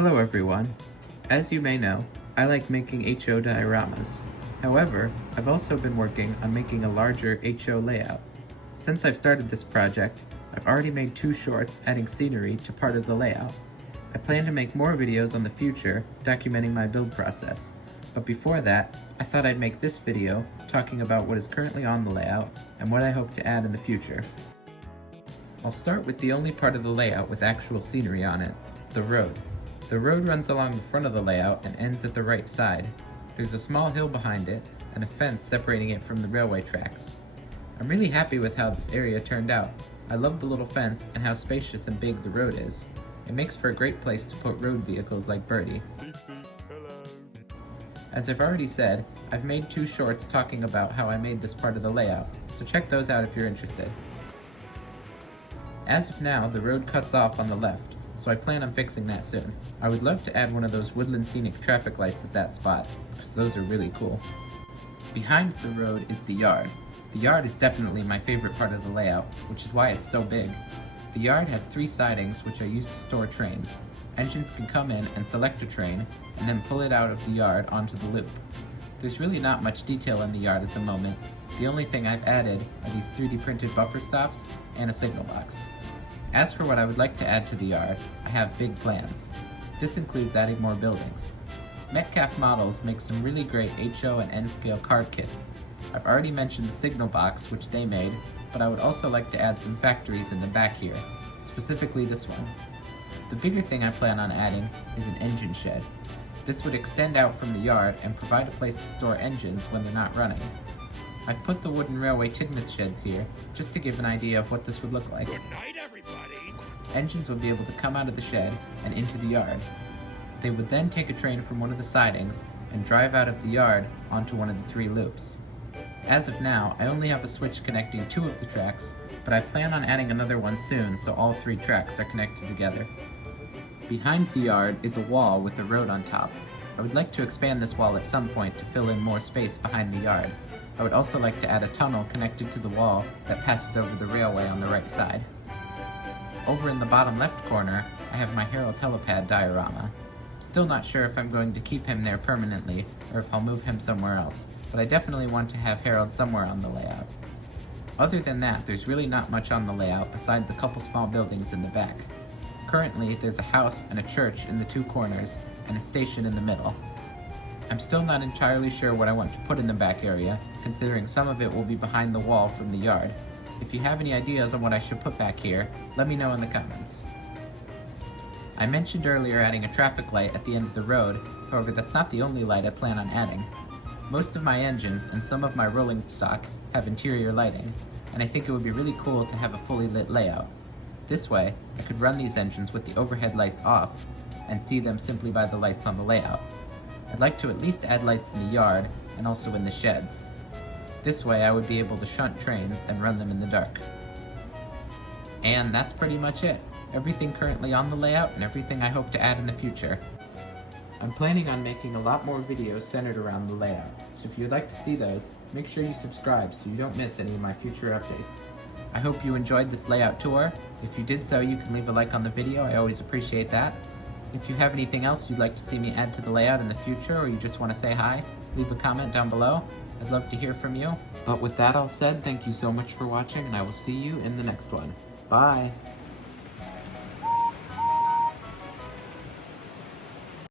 Hello everyone. As you may know, I like making HO dioramas. However, I've also been working on making a larger HO layout. Since I've started this project, I've already made 2 shorts adding scenery to part of the layout. I plan to make more videos on the future documenting my build process, but before that, I thought I'd make this video talking about what is currently on the layout and what I hope to add in the future. I'll start with the only part of the layout with actual scenery on it, the road. The road runs along the front of the layout and ends at the right side. There's a small hill behind it and a fence separating it from the railway tracks. I'm really happy with how this area turned out. I love the little fence and how spacious and big the road is. It makes for a great place to put road vehicles like Birdie. As I've already said, I've made 2 shorts talking about how I made this part of the layout, so check those out if you're interested. As of now, the road cuts off on the left, so I plan on fixing that soon. I would love to add one of those woodland scenic traffic lights at that spot, because those are really cool. Behind the road is the yard. The yard is definitely my favorite part of the layout, which is why it's so big. The yard has 3 sidings which are used to store trains. Engines can come in and select a train, and then pull it out of the yard onto the loop. There's really not much detail in the yard at the moment. The only thing I've added are these 3D printed buffer stops and a signal box. As for what I would like to add to the yard, I have big plans. This includes adding more buildings. Metcalf Models makes some really great HO and N-scale card kits. I've already mentioned the signal box, which they made, but I would also like to add some factories in the back here, specifically this one. The bigger thing I plan on adding is an engine shed. This would extend out from the yard and provide a place to store engines when they're not running. I've put the wooden railway Tidmouth sheds here, just to give an idea of what this would look like. Good night, everybody! Engines would be able to come out of the shed and into the yard. They would then take a train from one of the sidings and drive out of the yard onto one of the 3 loops. As of now, I only have a switch connecting 2 of the tracks, but I plan on adding another one soon so all 3 tracks are connected together. Behind the yard is a wall with a road on top. I would like to expand this wall at some point to fill in more space behind the yard. I would also like to add a tunnel connected to the wall that passes over the railway on the right side. Over in the bottom left corner, I have my Harold helipad diorama. Still not sure if I'm going to keep him there permanently or if I'll move him somewhere else, but I definitely want to have Harold somewhere on the layout. Other than that, there's really not much on the layout besides a couple small buildings in the back. Currently, there's a house and a church in the 2 corners and a station in the middle. I'm still not entirely sure what I want to put in the back area, considering some of it will be behind the wall from the yard. If you have any ideas on what I should put back here, let me know in the comments. I mentioned earlier adding a traffic light at the end of the road, however that's not the only light I plan on adding. Most of my engines and some of my rolling stock have interior lighting, and I think it would be really cool to have a fully lit layout. This way, I could run these engines with the overhead lights off, and see them simply by the lights on the layout. I'd like to at least add lights in the yard, and also in the sheds. This way I would be able to shunt trains and run them in the dark. And that's pretty much it. Everything currently on the layout and everything I hope to add in the future. I'm planning on making a lot more videos centered around the layout, so if you'd like to see those, make sure you subscribe so you don't miss any of my future updates. I hope you enjoyed this layout tour. If you did so, you can leave a like on the video, I always appreciate that. If you have anything else you'd like to see me add to the layout in the future, or you just want to say hi, leave a comment down below. I'd love to hear from you. But with that all said, thank you so much for watching, and I will see you in the next one. Bye!